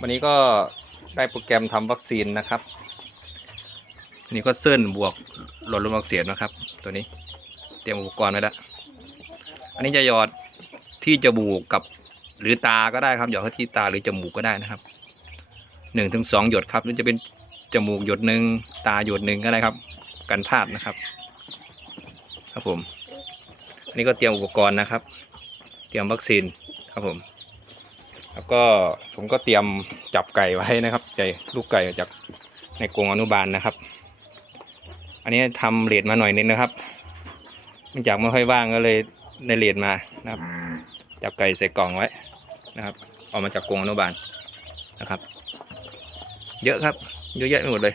วันนี้ก็ได้โปรแกรมทำวัคซีนนะครับอันนี่ก็เส้นบวกหลอดลมอักเสบนะครับ ตัวนี้ เตรียมอุปกรณ์ไว้แล้วอันนี้จะหยอดที่จมูกกับหรือตาก็ได้ครับหยอดเข้าที่ตาหรือจมูกก็ได้นะครับหนึ่งถึงสองหยดครับหรือจะเป็นจมูกหยดหนึ่งตาหยดหนึ่งก็ได้ครับ กันพลาดนะครับ ครับผม อันนี้ก็เตรียมอุปกรณ์นะครับ เตรียมวัคซีนครับผม แล้วก็ผมก็เตรียมจับไก่ไว้นะครับใจลูกไก่จากในกรงอนุบาลนะครับ อันนี้ทำเลดมาหน่อยนึงนะครับเนื่องจากไม่ค่อยว่างก็เลยในเลดมานะครับ จับไก่ใส่กล่องไว้นะครับออกมาจากกรงอนุบาลนะครับ เยอะครับเยอะแยะไปหมดเลย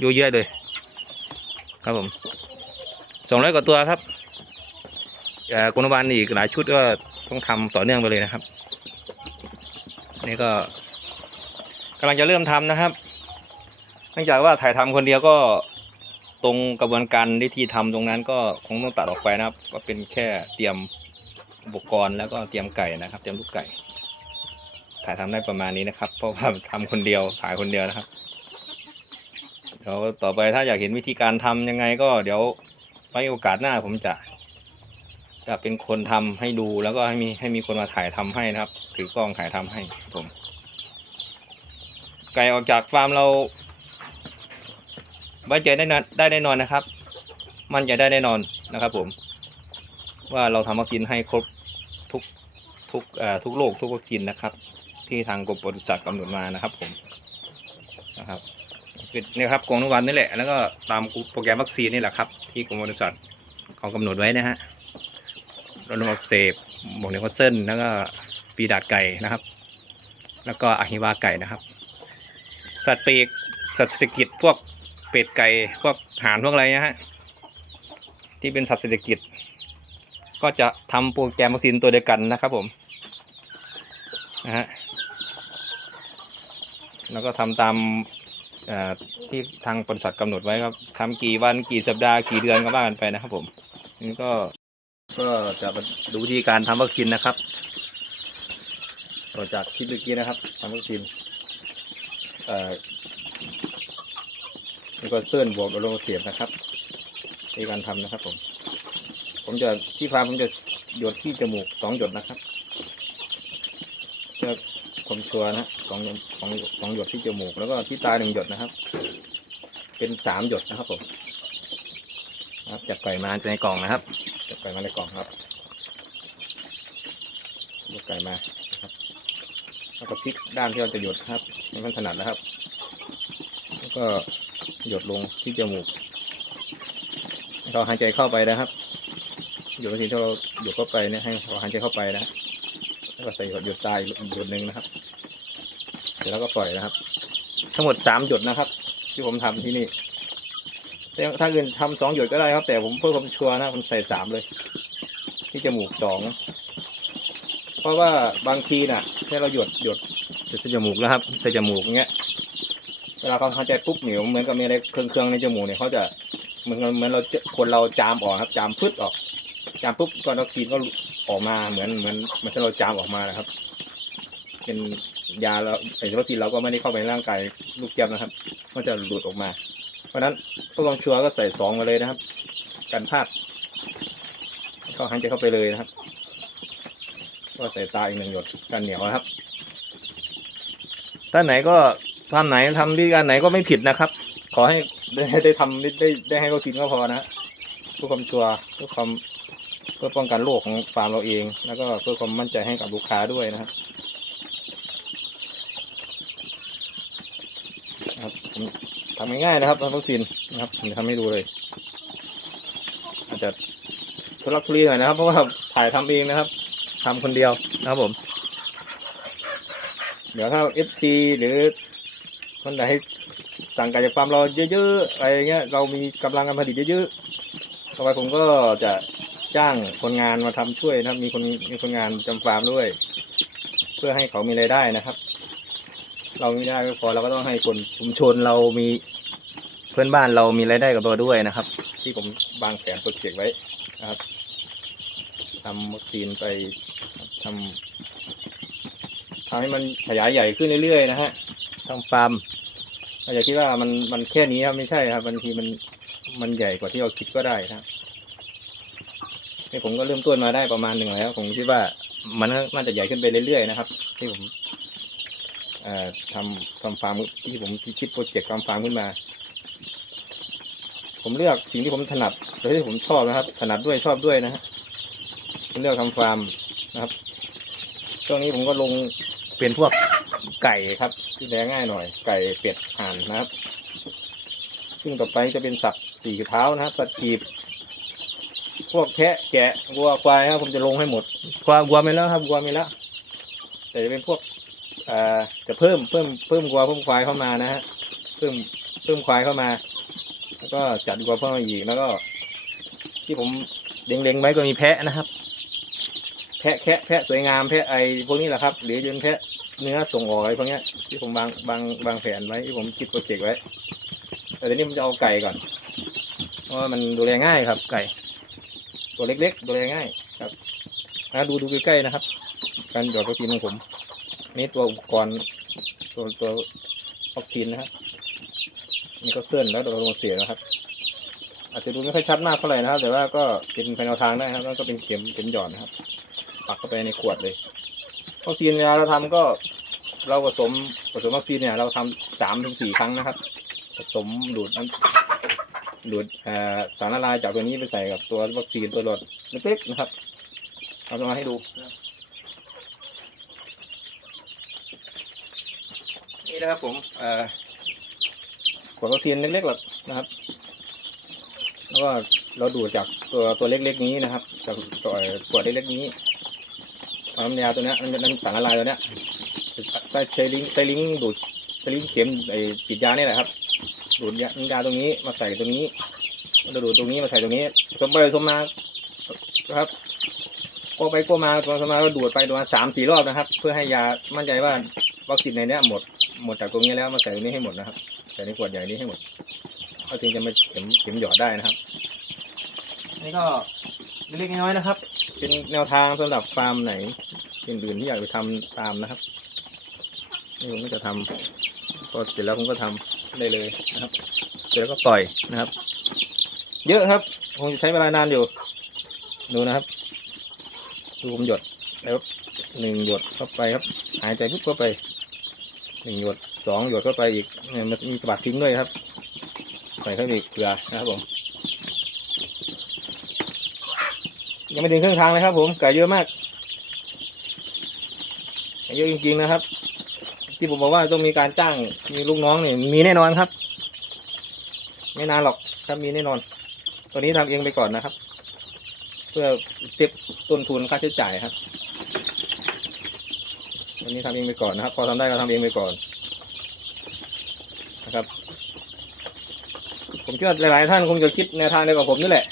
เยอะแยะเลย ครับผมสองร้อยกว่าตัวครับกรงอนุบาลอีกหลายชุดก็ต้องทำต่อเนื่องไปเลยนะครับ นี่ก็กำลังจะเริ่มทำนะครับเนื่องจากว่าถ่ายทำคนเดียวก็ตรงกระบวนการวิธีทำตรงนั้นก็คงต้องตัดออกไปนะครับ ก็เป็นแค่เตรียมอุปกรณ์แล้วก็เตรียมไก่นะครับ เตรียมลูกไก่ ถ่ายทำได้ประมาณนี้นะครับ เพราะว่าทำคนเดียวถ่ายคนเดียวนะครับเดี๋ยวต่อไปถ้าอยากเห็นวิธีการทำยังไงก็เดี๋ยวไว้โอกาสหน้าผมจะ จะเป็นคนทำให้ดูแล้วก็ให้มีให้มีคนมาถ่ายทำให้นะครับ ถือกล้องถ่ายทำให้ครับผม ไก่ออกจากฟาร์มเราไว้ใจได้นอนได้แน่นอนนะครับ มันใจะได้แน่นอนนะครับ ผม ว่าเราทำวัคซีนให้ครบทุกทุกเอ่อทุกโรคทุกวัคซีนนะครับ ที่ทางกรมปศุสัตว์กำหนดมานะครับ ผมนะครับเนี่ยครับกรงนุบาลนี่แหละแล้วก็ตามโปรแกรมวัคซีนนี่แหละครับ ที่กรมปศุสัตว์เขากำหนดไว้นะฮะ รณรงค์อักเสบบวกนิโคเซนแล้วก็ปีดาดไก่นะครับ แล้วก็อะฮิวาไก่นะครับ สัตว์ปีกสัตว์เศรษฐกิจพวกเป็ดไก่พวกห่านพวกอะไรนะฮะที่เป็นสัตว์เศรษฐกิจ ก็จะทำโปรแกรมวัคซีนตัวเดียวกันนะครับผมนะฮะแล้วก็ทำตามที่ทางบริษัทกำหนดไว้ครับทำกี่วันกี่สัปดาห์กี่เดือนก็ว่ากันไปนะครับผมนี่ก็ ก็จะมาดูวิธีการทำวัคซีนนะครับต่อจากคลิปเมื่อกี้นะครับทำวัคซีนเอ่อนี่ก็เส้นบวกกับโลเสียบนะครับในการทำนะครับผม ผมจะที่ฟาร์มผมจะหยดที่จมูกสองหยดนะครับเพื่อความชัวร์นะสองหยดสองสองหยดที่จมูก แล้วก็ที่ตาหนึ่งหยดนะครับ เป็นสามหยดนะครับผมนะครับจับไก่มาในกล่องนะครับ ก่มาในกล่องครับยกไก่มาครับแล้วก็พลิกด้านที่เราจะหยดครับมันถนัดนะครับ แล้วก็หยดลงที่จมูก เราหายใจเข้าไปนะครับ หยดวัคซีนที่เราหยดเข้าไปเนี่ยให้เราหายใจเข้าไปนะแล้วก็ใส่หยดหยดตายอีกหยดหนึ่งนะครับ เสร็จแล้วก็ปล่อยนะครับ ทั้งหมดสามหยดนะครับ ที่ผมทำที่นี่ ถ้าอื่นทำสองหยดก็ได้ครับ แต่ผมเพื่อความชัวร์นะผมใส่สามเลย ที่จมูกสองเพราะว่าบางทีน่ะแค่เราหยดหยดหยดใส่จมูกแล้วครับใส่จมูกเงี้ยเวลาเขาหายใจปุ๊บเหนียวเหมือนกับมีอะไรเครื่องๆในจมูกเนี่ยเขาจะเหมือนเหมือนเราคนเราจามออกครับ จามฟึดออก จามปุ๊บก้อนวัคซีนก็ออกมาเหมือนเหมือนมือนที่เราจามออกมานะครับ เป็นยาแล้วไอ้วัคซีนเราก็ไม่ได้เข้าไปในร่างกายลูกแก้วนะครับ ก็จะหลุดออกมา ราะนั้นเพื่อความชัวร์ก็ใส่สองมาเลยนะครับ กันพลาดก็หันใจเข้าไปเลยนะครับ ก็ใส่ตาอีกหนึ่งหยดกันเหนียวนะครับท่านไหนก็ทำไหนทำวิธีการไหนก็ไม่ผิดนะครับ ขอให้ได้ได้ทำได้ได้ให้วัคซีนก็พอนะเพื่อความชัวร์เพื่อความเพื่อป้องกันโรคของฟาร์มเราเอง แล้วก็เพื่อความมั่นใจให้กับลูกค้าด้วยนะครับครับผม ทำง่ายๆนะครับทำวัคซีนนะครับผมจะทำให้ดูเลย อาจจะทุลักทุเลหน่อยนะครับ เพราะว่าถ่ายทำเองนะครับทำคนเดียวนะครับผม เดี๋ยวถ้า FC หรือคนไหนสั่งไก่จากฟาร์มเราเยอะๆอะไรเงี้ยเรามีกำลังการผลิตเยอะๆต่อไปผมก็จะจ้างคนงานมาทำช่วยนะครับ มีคนมีคนงานจำฟาร์มด้วย เพื่อให้เขามีรายได้นะครับ เราไม่ได้ไม่พอเราก็ต้องให้คนชุมชนเรามีเพื่อนบ้านเรามีรายได้กับเราด้วยนะครับ ที่ผมวางแผนโปรเจกต์ไว้นะครับทำวัคซีนไปทำทำให้มันขยายใหญ่ขึ้นเรื่อยๆนะฮะทำฟาร์มเราอย่าคิดว่ามันมันแค่นี้ครับไม่ใช่ครับบางทีมันมันใหญ่กว่าที่เราคิดก็ได้ครับนี่ผมก็เริ่มต้นมาได้ประมาณหนึ่งแล้ว ผมคิดว่ามันน่าจะใหญ่ขึ้นไปเรื่อยๆนะครับ ที่ผม ทำทำฟาร์มที่ผมคิดโปรเจกต์ทำฟาร์มขึ้นมา ผมเลือกสิ่งที่ผมถนัดโดยที่ผมชอบนะครับ ถนัดด้วยชอบด้วยนะฮะผมเลือกทำฟาร์มนะครับช่วงนี้ผมก็ลงเป็นพวกไก่ครับ ที่แลง่ายหน่อย ไก่เป็ดห่านนะครับ ซึ่งต่อไปจะเป็นสัตว์สี่เท้านะครับ สัตว์กีบ พวกแพะแกะวัวควายครับผมจะลงให้หมดควายวัวไม่แล้วครับวัวไม่แล้วแต่จะเป็นพวกอ่า จะเพิ่มเพิ่มเพิ่มวัวเพิ่มควายเข้ามานะฮะเพิ่มเพิ่มควายเข้ามา แล้วก็จัดวัวเพิ่มมาอีกแล้วก็ ที่ผมเล็งๆไว้ก็มีแพะนะครับ แพะแคะแพะสวยงามแพะไอพวกนี้แหละครับ หรือจะเป็นแพะเนื้อส่งออกอะไรพวกนี้ที่ผมวางวางวางแผนไว้ที่ผมคิดโปรเจกต์ไว้ แต่ทีนี้ผมจะเอาไก่ก่อนเพราะมันดูแลง่ายครับ ไก่ ตัวเล็กๆ ดูแลง่ายครับนะดูดูใกล้ๆนะครับ การหยอดวัคซีนของผม นี่ตัวอุปกรณ์ตัวตัววัคซีนนะครับ นี่ก็เส้นแล้วตัวลงเสียนะครับ อาจจะดูไม่ค่อยชัดมากเท่าไหร่นะครับ แต่ว่าก็เป็นภายแนวทางได้ครับแล้วก็เป็นเข็มเข็มหย่อนนะครับ ปักเข้าไปในขวดเลยวัคซีนเวลาเราทำก็เราผสมผสมวัคซีนเนี่ย เราทำสามถึงสี่ครั้งนะครับ ผสมดูดน้ำดูดสารละลายจากตัวนี้ไปใส่กับตัววัคซีนตัวหลอดเล็กๆนะครับ เอามาให้ดู นะครับนี่นะครับผมขวดวัคซีนเล็กๆหรอกนะครับแล้วก็เราดูดจากตัวตัวเล็กๆนี้นะครับจากตัวขวดเล็กๆนี้เอาน้ำยาตัวนี้นั่นสารละลายตัวนี้ใส่ใช้ลิงใช้ลิงดูดใช้ลิงเข็มไอ้ฉีดยาเนี่ยแหละครับ ดูดยาน้ำยาตรงนี้มาใส่ตรงนี้แล้วดูดตรงนี้มาใส่ตรงนี้สมไปสมมาครับก็ไปก็มาก็มาก็ดูดไปดูมาสามสี่รอบนะครับ เพื่อให้ยามั่นใจว่าวัคซีนในนี้หมด หมดจากตรงนี้แล้วมาใส่ตรงนี้ให้หมดนะครับ ใส่ในขวดใหญ่นี้ให้หมดเขาถึงจะมาเข็มเข็มหยอดได้นะครับ นี่ก็เล็กน้อยนะครับ เป็นแนวทางสำหรับฟาร์มไหนอื่นๆที่อยากไปทำตามนะครับนี่ผมก็จะทำพอเสร็จแล้วผมก็ทำได้เลยนะครับ เสร็จแล้วก็ปล่อยนะครับ เยอะครับคงจะใช้เวลานานอยู่ ดูนะครับ ดูผมหยดแล้วหนึ่งหยดเข้าไปครับ หายใจปุ๊บเข้าไป หนึ่งหยดสองหยดเข้าไปอีกมันมีสะบัดทิ้งด้วยครับ ใส่เข้าไปอีกเกลือนะครับผมยังไม่ถึงครึ่งทางเลยครับ ผมไก่เยอะมากเยอะจริงๆนะครับ ที่ผมบอกว่าต้องมีการจ้างมีลูกน้องเนี่ยมีแน่นอนครับ ไม่นานหรอกครับมีแน่นอน ตัวนี้ทำเองไปก่อนนะครับ เพื่อเซฟต้นทุนค่าใช้จ่ายครับ วนี้ทำเองไปก่อนนะครับ พอทำได้ก็ทำเองไปก่อนนะครับ ผมเชื่อหลาย ๆ ท่านคงจะคิดแนวทางเดียวกับผมนี่แหละ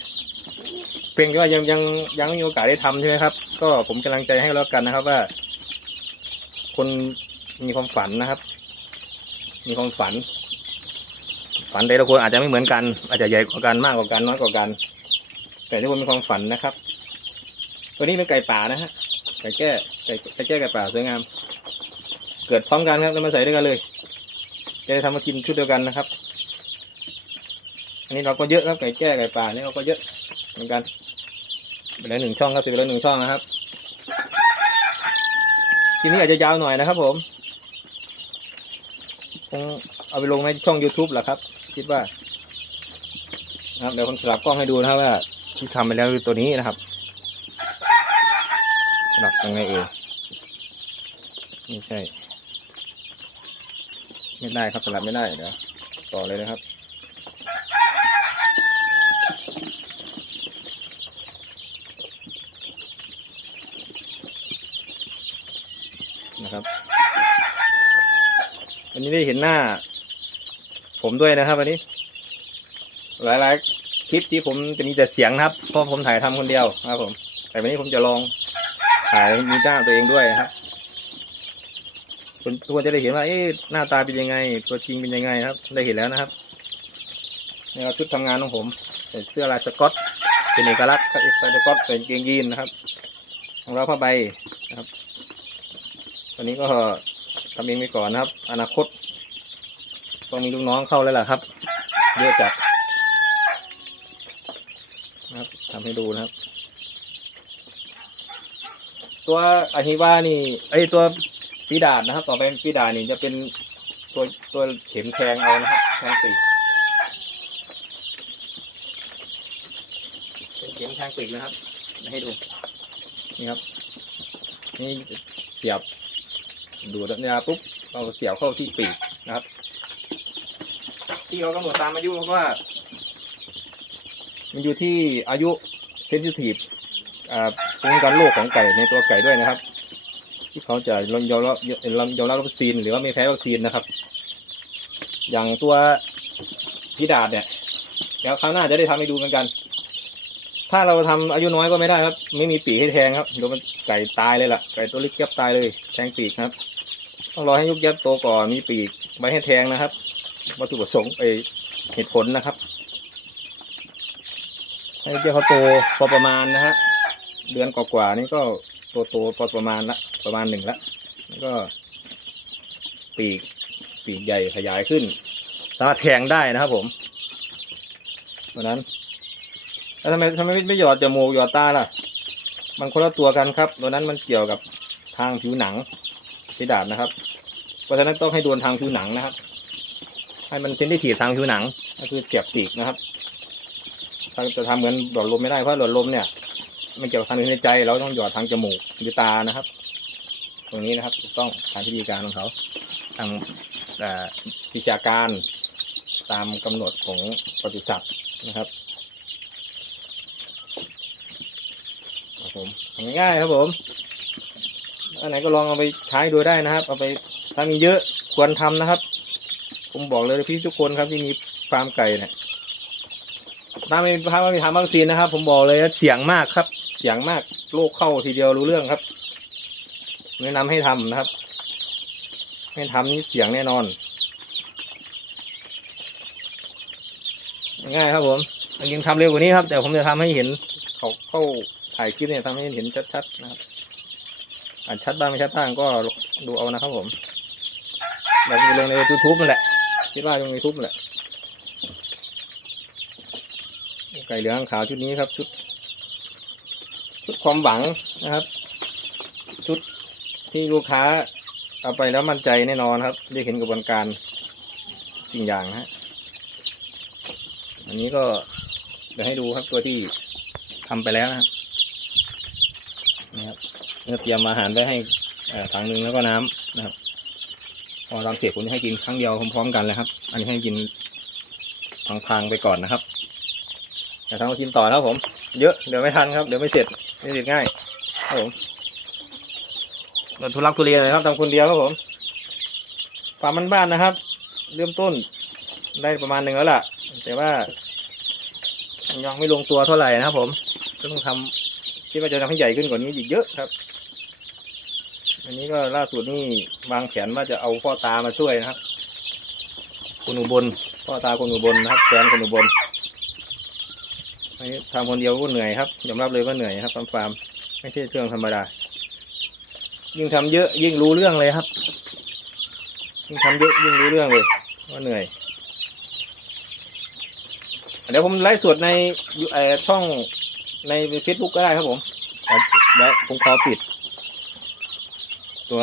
เพียงแต่ว่ายังยังยังไม่มีโอกาสได้ทำใช่ไหมครับ ก็ผมกำลังใจให้แล้วกันนะครับว่า คนมีความฝันนะครับ มีความฝัน ฝันแต่ละคนอาจจะไม่เหมือนกัน อาจจะใหญ่กว่ากันมากกว่ากันน้อยกว่ากัน แต่ทุกคนมีความฝันนะครับ ตัวนี้เป็นไก่ป่านะฮะ ไก่แก้ไก่ไก่แก้ไก่ป่าสวยงาม เกิดพร้อมกันครับแล้วมาใส่ด้วยกันเลยจะทำมากินชุดเดียวกันนะครับ อันนี้เราก็เยอะครับไก่แก้ไก่ป่านี่เราก็เยอะเหมือนกันเป็นแล้วหนึ่งช่องครับสิบเป็นแล้วหนึ่งช่องนะครับทีนี้อาจจะยาวหน่อยนะครับ ผมคงเอาไปลงในช่อง YouTube แหละครับ คิดว่า นะครับเดี๋ยวผมสลับกล้องให้ดูนะครับว่าที่ทำไปแล้วคือตัวนี้นะครับ สลับยังไงเอ่ยไม่ใช่ ไม่ได้ครับสลับไม่ได้เดี๋ยวต่อเลยนะครับนะครับวันนี้ได้เห็นหน้า ผมด้วยนะครับวันนี้ หลายๆคลิปที่ผมจะมีแต่เสียงนะครับ เพราะผมถ่ายทำคนเดียวนะครับผม แต่วันนี้ผมจะลอง ถ่ายมีหน้าตัวเองด้วยนะครับคนทุกคนจะได้เห็นว่าเอ๊ะหน้าตาเป็นยังไง ตัวจริงเป็นยังไงครับ ได้เห็นแล้วนะครับนี่ครับชุดทำงานของผมใส่เสื้อลายสก๊อตเป็นเอกลักษณ์ครับใส่สก๊อตใส่เกงยีนนะครับ ของเราผ้าใบนะครับ ตอนนี้ก็ทำเองไปก่อนนะครับ อนาคตต้องมีลูกน้องเข้าแล้วล่ะครับ เยอะจัดนะครับทำให้ดูนะครับ ตัวอาฮิวานี่ไอยตัวฟีดาดนะครับ ต่อไปฟีดาดนี่จะเป็นตัวตัวเข็มแทงเอานะครับแทงปีกเป็นเข็มแทงปีกนะครับมาให้ดูนี่ครับ นี่เสียบดูดเนี่ยปุ๊บเราเสียบเข้าที่ปีกนะครับที่เขากำหนดตามอายุเพราะว่า มันอยู่ที่อายุเซนซิทีฟอ่า ป้องกันโรคของไก่ในตัวไก่ด้วยนะครับ ที่เขาจะยอมยอมรับยอมรับวัคซีนหรือว่าไม่แพ้วัคซีนนะครับ อย่างตัวพิดาดเนี่ยแล้วครั้งหน้าจะได้ทำให้ดูเหมือนกัน ถ้าเราทำอายุน้อยก็ไม่ได้ครับ ไม่มีปีกให้แทงครับเดี๋ยวมันไก่ตายเลยล่ะไก่ตัวเล็กเก็บตายเลย แทงปีกครับต้องรอให้ยุกยับโตก่อนมีปีกไว้ให้แทงนะครับวัตถุประสงค์เอเหตุผลนะครับ ให้เจ้าเขาโตพอประมาณนะฮะ เดือนกว่าๆนี่ก็โตโตๆพอประมาณละประมาณหนึ่งละแล้วก็ ปีกปีกใหญ่ขยายขึ้น สามารถแทงได้นะครับผมเพราะนั้นแล้วทำไมทำไมไม่หยอดจมูกหยอดตาล่ะ มันคนละตัวกันครับตัวนั้นมันเกี่ยวกับทางผิวหนังพิดาดนะครับ เพราะฉะนั้นต้องให้โดนทางผิวหนังนะครับ ให้มันเซนซิทีฟทางผิวหนัง ก็คือเสียบปีกนะครับถ้าจะทำเหมือนหลอดลมไม่ได้เพราะหลอดลมเนี่ย ไมันเกี่ยวกับทางเดินใจ เราต้องหยอดทางจมูกหรือตานะครับ ตรงนี้นะครับถูกต้องตามพิธีการของเขาทางวิชาการตามกำหนดของปศุสัตว์นะครับครับผมทำง่ายๆครับผมอันไหนก็ลองเอาไปใช้ดูได้นะครับ เอาไปถ้ามีเยอะควรทำนะครับ ผมบอกเลยพี่ทุกคนครับที่มีฟาร์มไก่เนี่ยถ้าไม่ถ้าไม่ทำวัคซีนนะครับ ผมบอกเลยเสี่ยงมากครับ เสียงมากโรคเข้าทีเดียวรู้เรื่องครับแนะนำให้ทำนะครับ ไม่ทำนี่เสียงแน่นอน ง่ายครับผมจริงทำเร็วกว่านี้ครับ แต่ผมจะทำให้เห็นเขาเข้าถ่ายคลิปเนี่ยทำให้เห็นชัดๆนะครับอาจชัดบ้างไม่ชัดบ้างก็ดูเอานะครับผมเราจะลงในยูทูบนั่นแหละคิดว่าลงในยูทูบนั่นแหละไก่เหลืองขาวชุดนี้ครับชุด ชุดความหวังนะครับ ชุดที่ลูกค้าเอาไปแล้วมั่นใจแน่นอนครับได้เห็นกระบวนการสิ่งอย่างนะฮะอันนี้ก็เดี๋ยวให้ดูครับตัวที่ทำไปแล้วนะครับนะครับเนี่ยเตรียมอาหารไว้ให้ถังหนึ่งแล้วก็น้ำนะครับ พอทำเสร็จผมจะให้กินครั้งเดียวพร้อมๆกันเลยครับ อันนี้ให้กินพังๆไปก่อนนะครับเดี๋ยวทำมาชิมต่อนะครับผม เยอะเดี๋ยวไม่ทันครับเดี๋ยวไม่เสร็จไม่เสร็จง่ายครับผมเราทุลักทุเลเลยครับทำคนเดียวครับผมฟาร์มบ้านๆนะครับ เริ่มต้นได้ประมาณหนึ่งแล้วล่ะ แต่ว่ายังไม่ลงตัวเท่าไหร่นะครับ ผมก็ต้องทำคิดว่าจะทำให้ใหญ่ขึ้นกว่านี้อีกเยอะครับ อันนี้ก็ล่าสุดนี่วางแผนว่าจะเอาพ่อตามาช่วยนะครับคุณอุบลพ่อตาคุณอุบลนะครับแฟนคุณอุบล ทำคนเดียวก็เหนื่อยครับยอมรับเลยว่าเหนื่อยครับฟาร์มฟาร์มไม่ใช่เรื่องธรรมดา ยิ่งทำเยอะยิ่งรู้เรื่องเลยครับ ยิ่งทำเยอะยิ่งรู้เรื่องเลยว่าเหนื่อย เดี๋ยวผมไลฟ์สดในยูเอ่อช่องในเฟซบุ๊กก็ได้ครับผมเอาแล้วผมขอปิด ตัว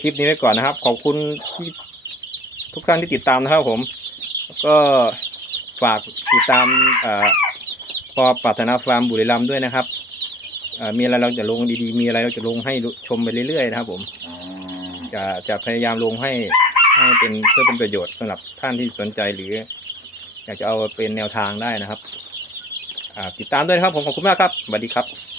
คลิปนี้ไว้ก่อนนะครับ ขอบคุณที่ทุกท่านที่ติดตามนะครับผม แล้วก็ฝากติดตามอ่อ พอปรารถนาฟาร์มบุรีรัมย์ด้วยนะครับเอ่อมีอะไรเราจะลงดีๆ มีอะไรเราจะลงให้ชมไปเรื่อยๆนะครับ ผมจะจะพยายามลงให้ให้เป็นเพื่อเป็นประโยชน์สำหรับท่านที่สนใจหรือ อยากจะเอาเป็นแนวทางได้นะครับอ่าติดตามด้วยนะครับผมขอบคุณมากครับสวัสดีครับ